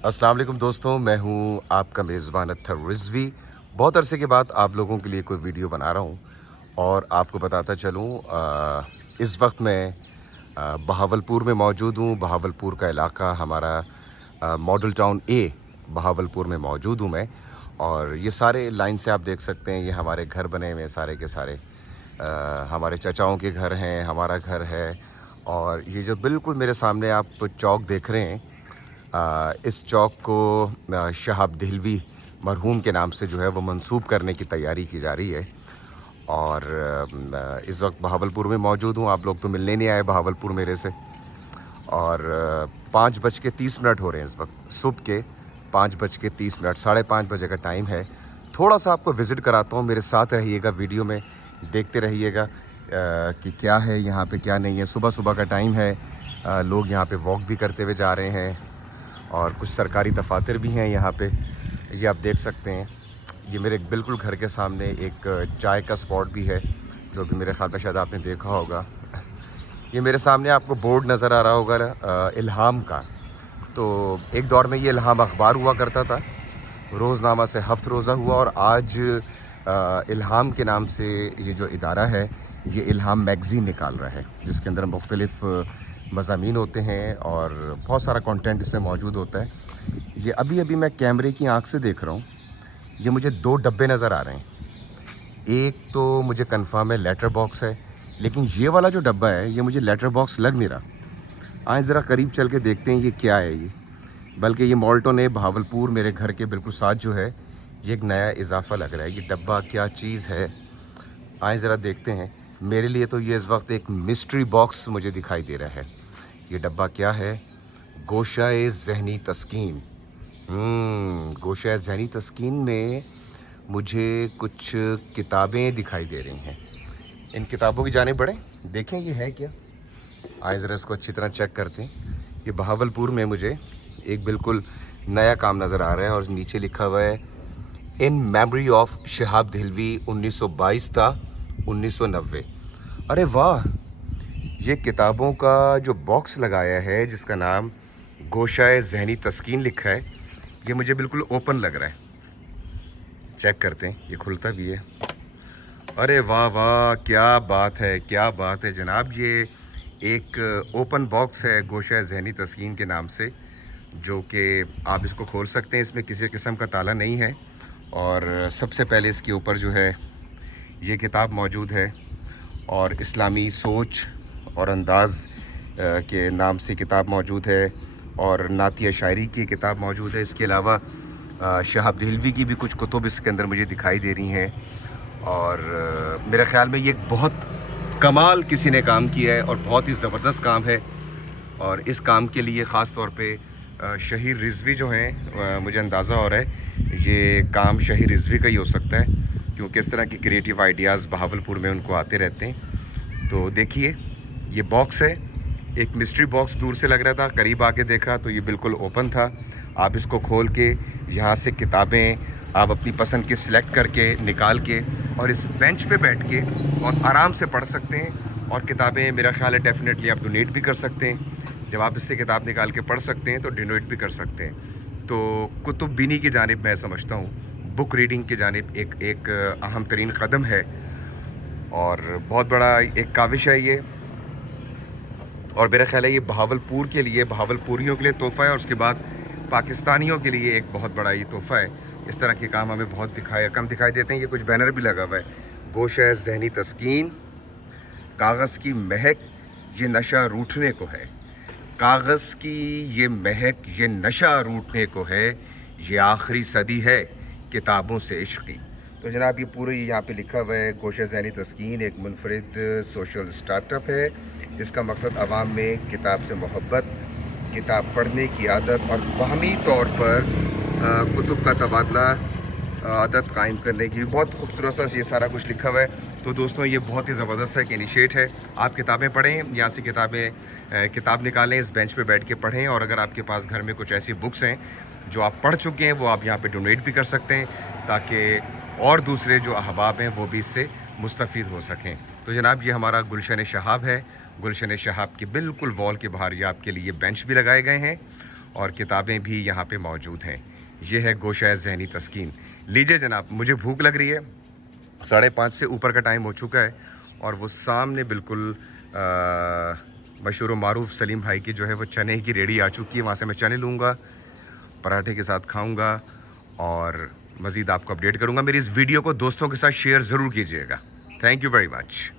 अस्सलाम वालेकुम दोस्तों, मैं हूं आपका मेज़बान अत्तर रिज़वी। बहुत अरसे के बाद आप लोगों के लिए कोई वीडियो बना रहा हूं और आपको बताता चलूं इस वक्त मैं बहावलपुर में मौजूद हूं। बहावलपुर का इलाका हमारा मॉडल टाउन ए बहावलपुर में मौजूद हूं मैं। और ये सारे लाइन से आप देख सकते हैं, ये हमारे घर बने हुए हैं सारे के सारे। हमारे चचाओं के घर हैं, हमारा घर है। और ये जो बिल्कुल मेरे सामने आप चौक देख रहे हैं, इस चौक को शहाब दिहलवी मरहूम के नाम से जो है वो मंसूब करने की तैयारी की जा रही है। और इस वक्त बहावलपुर में मौजूद हूँ। आप लोग तो मिलने नहीं आए बहावलपुर मेरे से। और 5:30 हो रहे हैं इस वक्त, सुबह के 5:30, 5:30 का टाइम है। थोड़ा सा आपको विज़िट कराता हूँ, मेरे साथ रहिएगा, वीडियो में देखते रहिएगा कि क्या है यहाँ पे क्या नहीं है। सुबह सुबह का टाइम है, लोग यहाँ पे वॉक भी करते हुए जा रहे हैं और कुछ सरकारी दफातर भी हैं यहाँ पे। ये आप देख सकते हैं, ये मेरे बिल्कुल घर के सामने एक चाय का स्पॉट भी है, जो कि मेरे ख्याल में शायद आपने देखा होगा। ये मेरे सामने आपको बोर्ड नज़र आ रहा होगा इल्हाम का। तो एक दौर में ये इल्हाम अखबार हुआ करता था, रोज़नामा से हफ्त रोज़ा हुआ, और आज इल्हाम के नाम से ये जो इदारा है ये इल्हाम मैगज़ीन निकाल रहा है, जिसके अंदर मुख्तलिफ़ मज़ामीन होते हैं और बहुत सारा कंटेंट इसमें मौजूद होता है। ये अभी अभी मैं कैमरे की आंख से देख रहा हूँ, ये मुझे 2 डब्बे नज़र आ रहे हैं। एक तो मुझे कंफर्म है लेटर बॉक्स है, लेकिन ये वाला जो डब्बा है ये मुझे लेटर बॉक्स लग नहीं रहा। आए ज़रा करीब चल के देखते हैं ये क्या है। ये बल्कि ये मॉल्टो ने बहावलपुर मेरे घर के बिल्कुल साथ जो है, ये एक नया इजाफ़ा लग रहा है। ये डब्बा क्या चीज़ है, आए ज़रा देखते हैं। मेरे लिए तो ये इस वक्त एक मिस्ट्री बॉक्स मुझे दिखाई दे रहा है। ये डब्बा क्या है? गोशाए ज़हनी तस्कीन। गोशाए ज़हनी तस्कीन में मुझे कुछ किताबें दिखाई दे रही हैं। इन किताबों की जानिब बढ़ें, देखें ये है क्या। आए ज़रा इसको अच्छी तरह चेक करते हैं। ये बहावलपुर में मुझे एक बिल्कुल नया काम नज़र आ रहा है और नीचे लिखा हुआ है इन मेमोरी ऑफ शहाब दिहलवी 1922 था 1990। अरे वाह, ये किताबों का जो बॉक्स लगाया है जिसका नाम गोशाए ज़हनी तस्कीन लिखा है, ये मुझे बिल्कुल ओपन लग रहा है। चेक करते हैं, ये खुलता भी है। अरे वाह वाह, क्या बात है, क्या बात है जनाब। ये एक ओपन बॉक्स है गोशाए ज़हनी तस्कीन के नाम से, जो कि आप इसको खोल सकते हैं। इसमें किसी किस्म का ताला नहीं है। और सबसे पहले इसके ऊपर जो है ये किताब मौजूद है, और इस्लामी सोच और अंदाज़ के नाम से किताब मौजूद है, और नातिया शायरी की किताब मौजूद है। इसके अलावा शहाब दिहलवी की भी कुछ कुतुब इसके अंदर मुझे दिखाई दे रही हैं। और मेरे ख़्याल में ये एक बहुत कमाल किसी ने काम किया है और बहुत ही ज़बरदस्त काम है। और इस काम के लिए ख़ास तौर पे शहीर रिज़वी जो हैं, मुझे अंदाज़ा हो रहा है ये काम शहीर रिज़वी का ही हो सकता है, क्योंकि इस तरह की क्रिएटिव आइडियाज़ बहावलपुर में उनको आते रहते हैं। तो देखिए, ये बॉक्स है, एक मिस्ट्री बॉक्स दूर से लग रहा था, करीब आके देखा तो ये बिल्कुल ओपन था। आप इसको खोल के यहाँ से किताबें आप अपनी पसंद की सिलेक्ट करके निकाल के और इस बेंच पे बैठ के और आराम से पढ़ सकते हैं। और किताबें मेरा ख़्याल है डेफ़िनेटली आप डोनेट भी कर सकते हैं। जब आप इससे किताब निकाल के पढ़ सकते हैं तो डोनेट भी कर सकते हैं। तो कुतुब बीनी की जानिब मैं समझता हूँ बुक रीडिंग की जानिब एक अहम तरीन कदम है और बहुत बड़ा एक काविश है ये। और मेरा ख़्याल है ये बहावलपुर के लिए, बहावलपुरियों के लिए तोहफ़ा है, और उसके बाद पाकिस्तानियों के लिए एक बहुत बड़ा ये तोहफ़ा है। इस तरह के काम हमें बहुत कम दिखाई देते हैं। ये कुछ बैनर भी लगा हुआ है, गोशाए ज़हनी तस्कीन, कागज़ की महक ये नशा रूठने को है, कागज़ की ये महक ये नशा रूठने को है, ये आखिरी सदी है किताबों से इश्क़ी। तो जनाब ये पूरे यहाँ पे लिखा हुआ है, गोशाए ज़हनी तस्कीन एक मुनफरिद सोशल स्टार्टअप है। इसका मकसद आवाम में किताब से मोहब्बत, किताब पढ़ने की आदत और बाहमी तौर पर कुतुब का तबादला आदत कायम करने की। बहुत खूबसूरत सा ये सारा कुछ लिखा हुआ है। तो दोस्तों ये बहुत ही ज़बरदस्त है कि इनिशिएट है। आप किताबें पढ़ें, यहाँ से किताब निकालें, इस बेंच पे बैठ के पढ़ें। और अगर आपके पास घर में कुछ ऐसी बुक्स हैं जो आप पढ़ चुके हैं, वो आप यहाँ पे डोनेट भी कर सकते हैं, ताकि और दूसरे जो अहबाब हैं वो भी इससे मुस्तफ़ीद हो सकें। तो जनाब ये हमारा गुलशन शहाब है। गुलशन शहाब के बिल्कुल वॉल के बाहर ये आपके लिए बेंच भी लगाए गए हैं, اور کتابیں بھی یہاں پہ موجود ہیں. یہ ہے گوشہ ذہنی تسکین. لیجیے جناب, مجھے بھوک لگ رہی ہے, 5:30 سے اوپر کا ٹائم ہو چکا ہے, اور وہ سامنے بالکل مشہور و معروف سلیم بھائی کی جو ہے وہ چنے کی ریڑھی آ چکی ہے. وہاں سے میں چنے لوں گا, پراٹھے کے ساتھ کھاؤں گا, اور مزید آپ کو اپڈیٹ کروں گا. میری اس ویڈیو کو دوستوں کے ساتھ شیئر ضرور کیجیے گا. Thank you very much.